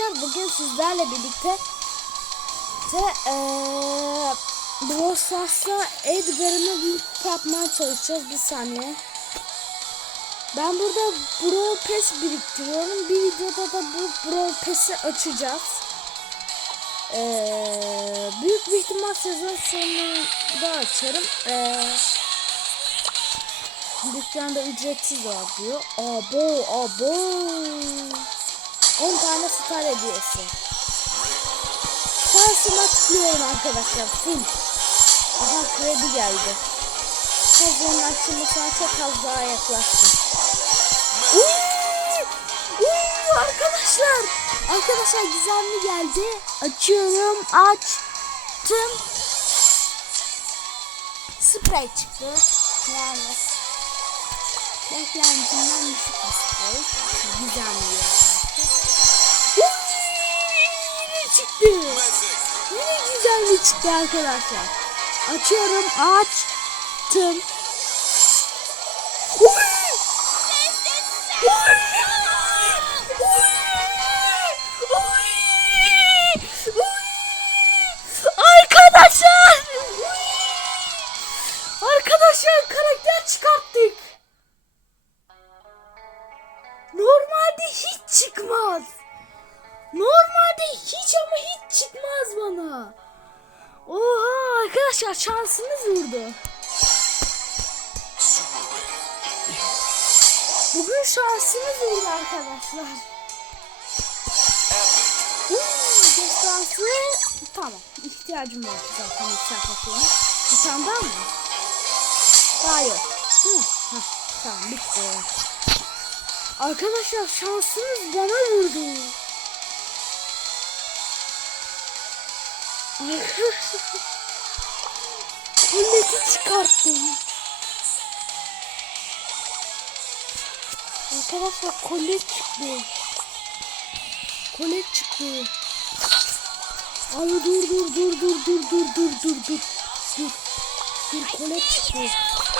arkadaşlar bugün sizlerle birlikte de eee Brawl Stars'ta Edgar'ımı büyük yapmaya çalışacağız bir saniye. Ben burada Brawl Pass biriktiriyorum. Bir videoda da bu Brawl Pass'i açacağız. Eee büyük bir ihtimal sezon sonunda açarım. Eee Dükkanda ücretsiz var diyor. Abo abo. 10 tane star hediyesi. Şansıma tıklıyorum arkadaşlar. Full. Aha kredi geldi. Sezonun açılmasına çok az daha yaklaştım. Uy! Uy! Arkadaşlar. Arkadaşlar gizemli geldi. Açıyorum. Açtım. Sprey çıktı. Yalnız. Beklentinden düşük bir sprey. Gizemli Yine çıktı. Yine güzel bir çıktı arkadaşlar. Açıyorum. Açtım. Oy! Oy! arkadaşlar karakter çıkarttık. Ama hiç çıkmaz bana. Oha arkadaşlar şansınız vurdu. Bugün şansınız vurdu arkadaşlar. Destansı tamam. İhtiyacım var zaten yükseltmesine. Bir tane daha mı? Daha yok. Mi? Heh, tamam bitti. Arkadaşlar şansınız bana vurdu. Milleti çıkarttım. Arkadaşlar kolye çıktı. Kolye çıktı. Abi dur dur dur dur dur dur dur dur dur. Dur. Dur kolye çıktı.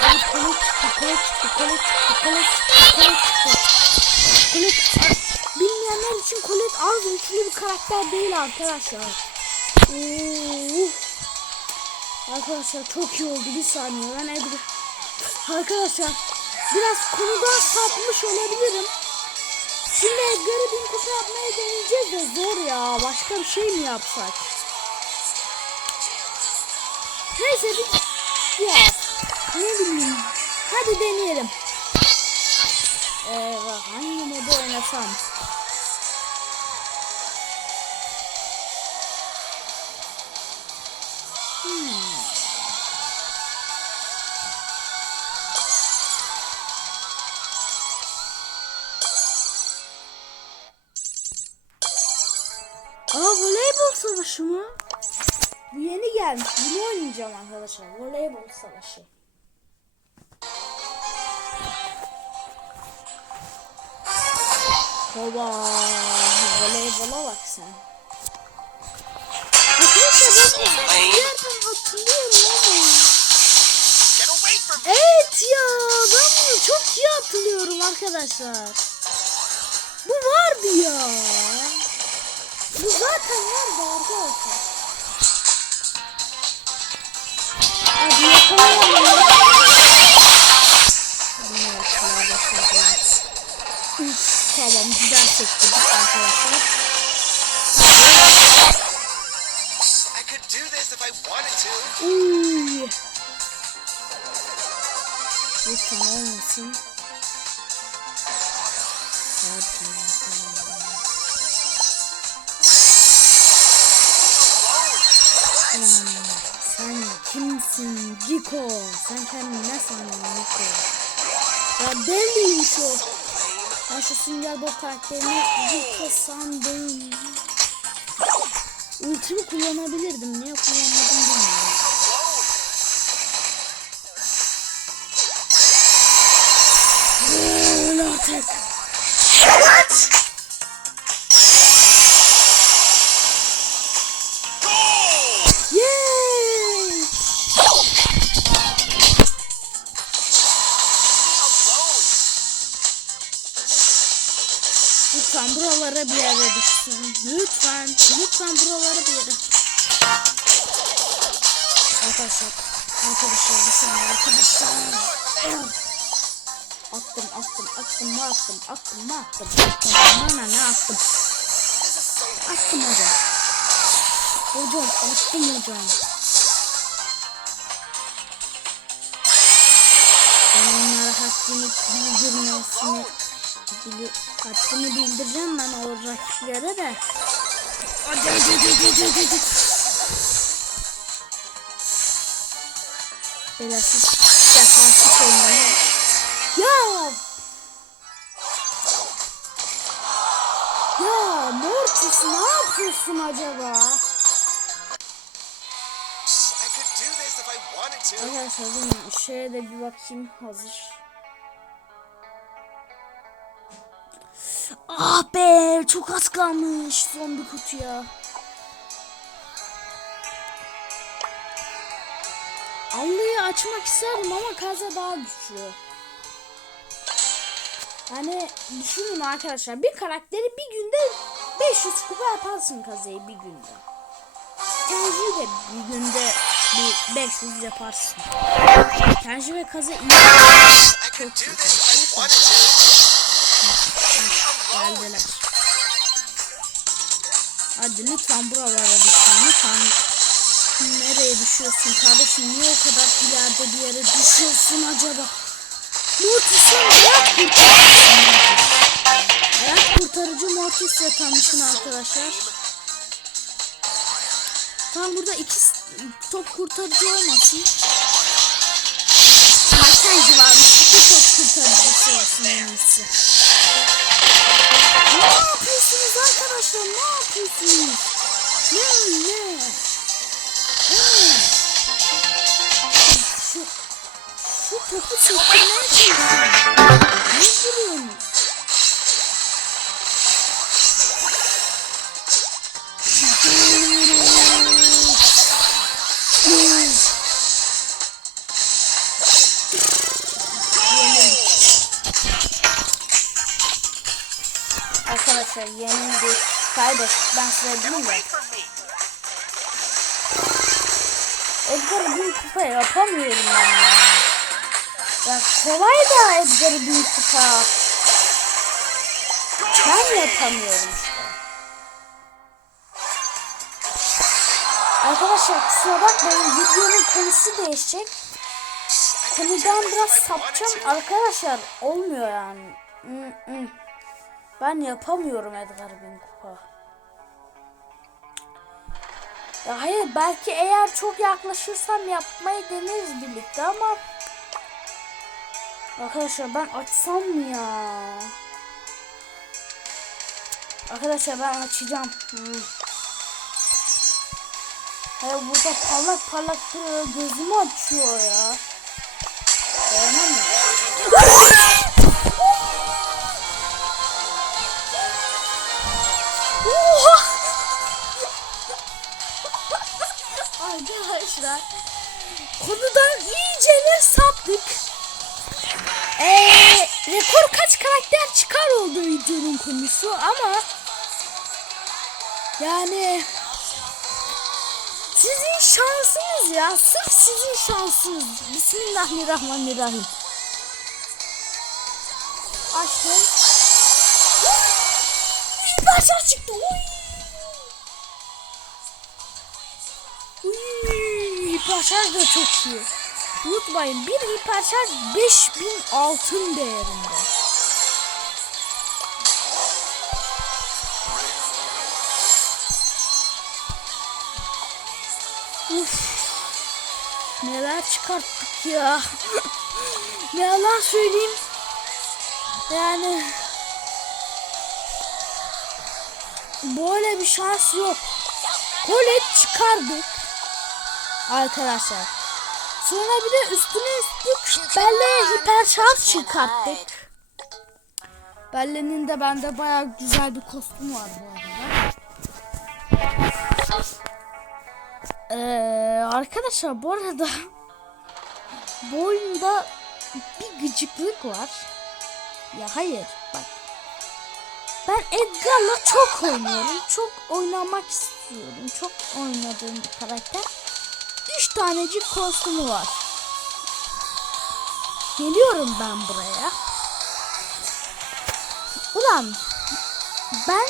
Abi kolye çıktı kolye çıktı kolye çıktı kolye çıktı kolye çıktı. Colette bilmeyenler için Colette az güçlü bir karakter değil arkadaşlar. Arkadaşlar çok iyi oldu bir saniye ben Edgar. Arkadaşlar biraz konudan sapmış olabilirim. Şimdi Edgar'ı bin kupa yapmaya deneyeceğiz de zor ya. Başka bir şey mi yapsak? Neyse bir ya ne bileyim. Hadi deneyelim. Eyvah hangi modu oynasam? Voleybol savaşı mı? Bu yeni gelmiş. Bunu oynayacağım arkadaşlar. Voleybol savaşı. Baba voleybola bak sen. Arkadaşlar ben yerden hatırlıyorum ama. Evet ya ben bunu çok iyi hatırlıyorum arkadaşlar. Bu vardı ya. Bu zaten var barda olsa. Abi yakalayamıyorum. Tamam güzel çektik arkadaşlar. Uy. Lütfen olmasın. Hadi. Ya, sen kimsin Ciko? Sen kendini ne sandın Ciko? Ya deliymiş o. Ben şu sünger bob karakterini Ciko sandım. Ultimi kullanabilirdim. Niye kullanmadım bilmiyorum. Artık. Düşsün. Lütfen. Lütfen buralara bir yere. Arkadaşlar. Arkadaşlar bir saniye arkadaşlar. Attım attım attım mı attım attım mı attım attım bana ne attım attım hocam hocam attım hocam ben onlara haddini bildirmesini bili, haddini bildireceğim ben o rakiplere de hadi hadi hadi hadi hadi hadi oynayın ya Ya Mortis ne yapıyorsun acaba? Arkadaşlar şeye de bir bakayım hazır. Ah be çok az kalmış son bir kutuya. Allah'ı açmak isterdim ama kaza daha güçlü. Yani düşünün arkadaşlar bir karakteri bir günde 500 kupa yaparsın kazayı bir günde. Tenji'yi de bir günde bir 500 yaparsın. Tenji ve kaza iyi. Geldiler. Hadi lütfen buralara düşün. Lütfen. Nereye düşüyorsun kardeşim? Niye o kadar ileride bir yere düşüyorsun acaba? Mortis'ten hayat kurtarıcı. Hayat kurtarıcı Mortis'le tanışın arkadaşlar. Tam burada iki top kurtarıcı olmasın. Martenzi varmış. İki top kurtarıcısı olsun en iyisi. Ne yapıyorsunuz arkadaşlar? Ne yapıyorsunuz? Ne ne? Ne? Şu, şu topu çektirmeye çalışıyorum. Ne duruyorsunuz? Arkadaşlar yenildik. Kaybettik. Ben size diyeyim de. Edgar'ı büyük kupa yapamıyorum ben ya. Ya kolay da Edgar'ı büyük kupa. Ben yapamıyorum işte. Arkadaşlar kusura bakmayın videonun konusu değişecek. Konudan biraz sapacağım arkadaşlar olmuyor yani. Mm, mm. Ben yapamıyorum Edgar bin kupa. Ya hayır belki eğer çok yaklaşırsam yapmayı deneriz birlikte ama Arkadaşlar ben açsam mı ya? Arkadaşlar ben açacağım. Hmm. Hayır burada parlak parlak gözümü açıyor ya. Dayanamıyorum. Arkadaşlar konudan iyice ne saptık. Ee, rekor kaç karakter çıkar oldu videonun konusu ama yani sizin şansınız ya sırf sizin şansınız. Bismillahirrahmanirrahim. Açtım. Bir parça çıktı. Uy. Hiperşarj da çok iyi. Unutmayın bir hiperşarj 5000 altın değerinde. Uf. Neler çıkarttık ya. ne yalan söyleyeyim. Yani böyle bir şans yok. Kolet çıkardık. Arkadaşlar. Sonra bir de üstüne üstlük Belle'ye hiper şans çıkarttık. Belle'nin de bende baya güzel bir kostümü var bu arada. Ee, arkadaşlar bu arada bu oyunda bir gıcıklık var. Ya hayır bak. Ben Edgar'la çok oynuyorum. Çok oynamak istiyorum. Çok oynadığım bir karakter. Üç tanecik kostümü var. Geliyorum ben buraya. Ulan ben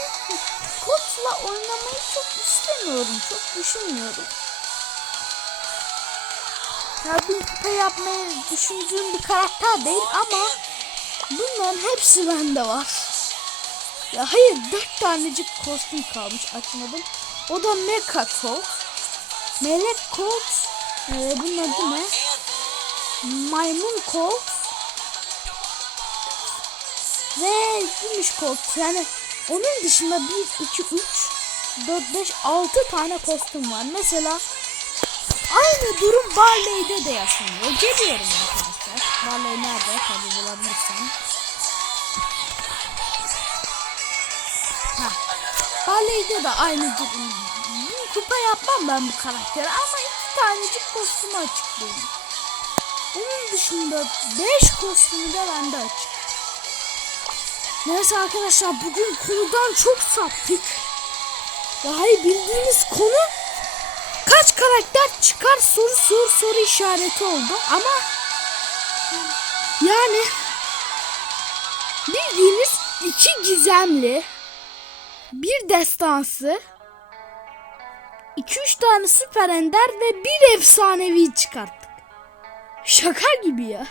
Kot'la oynamayı çok istemiyorum. Çok düşünmüyorum. Ya bir kupa yapmayı düşündüğüm bir karakter değil ama bunların hepsi bende var. Ya hayır dört tanecik kostüm kalmış açmadım. O da Mecha Colt. Melek Colt. Ee, bunun adı ne? Maymun Colt. Ve Gümüş Colt. Yani onun dışında 1, 2, 3, 4, 5, 6 tane kostüm var. Mesela aynı durum Barley'de de yaşanıyor. Geliyorum arkadaşlar. Barley nerede? Tabi bulabilirsem. Barley'de de aynı durum. Kupa yapmam ben bu karaktere ama iki tanecik kostümü açıklayayım. Onun dışında 5 kostümü de bende açık. Neyse arkadaşlar bugün konudan çok saptık. Ya hayır bildiğiniz konu kaç karakter çıkar soru soru soru işareti oldu ama yani bildiğiniz iki gizemli bir destansı 2-3 tane süper ender ve bir efsanevi çıkarttık. Şaka gibi ya.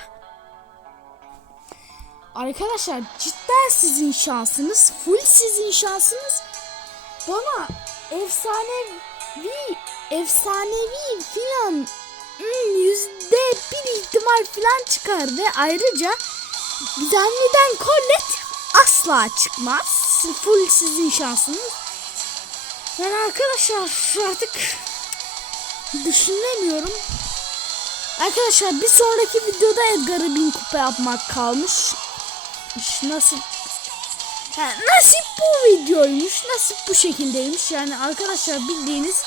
Arkadaşlar cidden sizin şansınız. Full sizin şansınız. Bana efsanevi efsanevi filan hmm, yüzde bir ihtimal filan çıkar ve ayrıca gizemliden kollet asla çıkmaz. Full sizin şansınız. Yani arkadaşlar artık düşünemiyorum. Arkadaşlar bir sonraki videoda Edgar'ı bin kupa yapmak kalmış. Nasip yani nasip bu videoymuş. Nasip bu şekildeymiş. Yani arkadaşlar bildiğiniz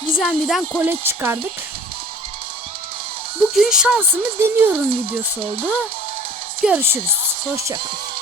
Gizemli'den kolet çıkardık. Bugün şansımı deniyorum videosu oldu. Görüşürüz. Hoşçakalın.